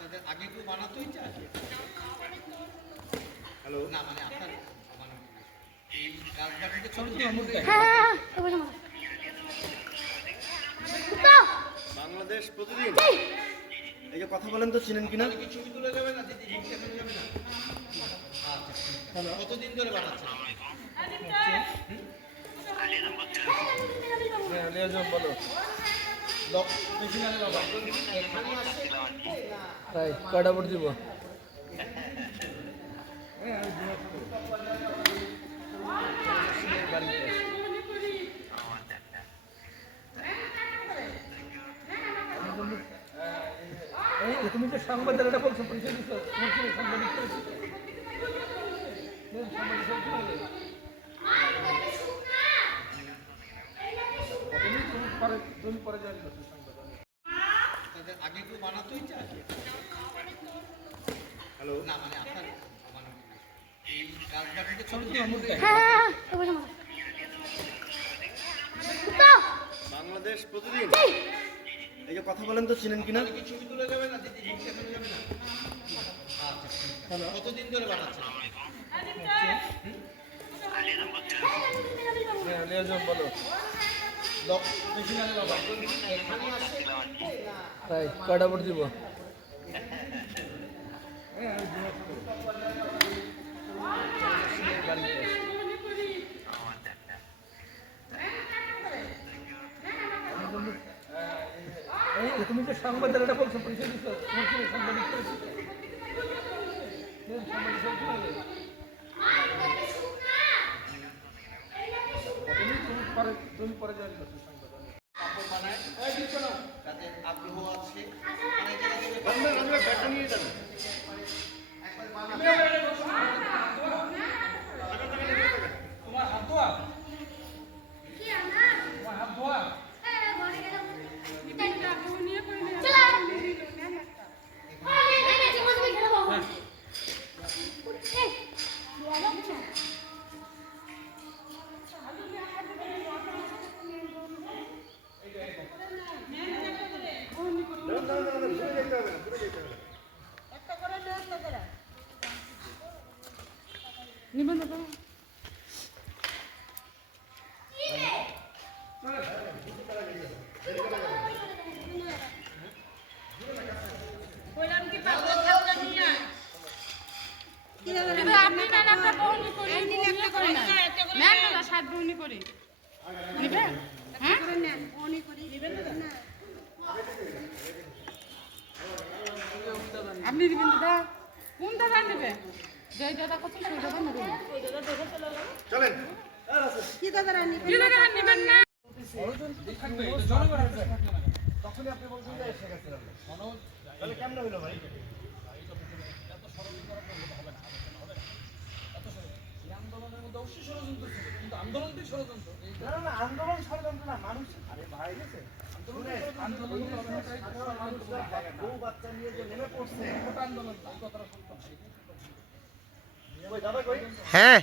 আগে কেউ বানাতোই চায়। হ্যালো, না মানে আপনার এই রাজবাড়িতে ছোট বাংলাদেশ প্রতিদিন এই যে কথা বলেন তো চিনেন কিনা? ছবি তুলে যাবে না দিদি, যাবে না। আচ্ছা, কতদিন ধরে বানাচ্ছেন? কয়টা ভোট দিব? তুমি যে সংবাদের এটা বলছো পরিচয় দিচ্ছ সাংবাদিক আগে কেউ বানাতোই চায়। হ্যালো, না মানে আপনার এই রাজবাড়িতে ছোট বাংলাদেশ প্রতিদিন এই যে কথা বলেন তো চিনেন কিনা? ছবি তুলে যাবে না দিদি, যাবে না। আচ্ছা, কতদিন ধরে বানাচ্ছেন? বলো কয়টা ভোট দিব? তুমি যে সংবাদের এটা বলছো পরিচয় দিচ্ছ সাংবাদিক তুমি পরে জয়েন করছো কাপড় বানায়, তাদের আগ্রহ আছে। তোমার হাত ধোয়া তোমার হাত ধোয়া আপনি দিবেন দাদা, কোন দাদা নেবে? যে দাদা কত সেই দাদা নেবেন। চলেন কি দাদা নেবেন না? তখনই আপনি বলছেন যে এসে গেছে তাহলে কেমন হইলো ভাই? আন্দোলনের মধ্যে অবশ্যই ষড়যন্ত্র ছিল, কিন্তু আন্দোলনটাই ষড়যন্ত্র। না আন্দোলন ষড়যন্ত্র না, মানুষ আরে ভাই গেছে বউ বাচ্চা নিয়ে যে নেমে পড়ছে আন্দোলন কথাটা শুনতাম। হ্যাঁ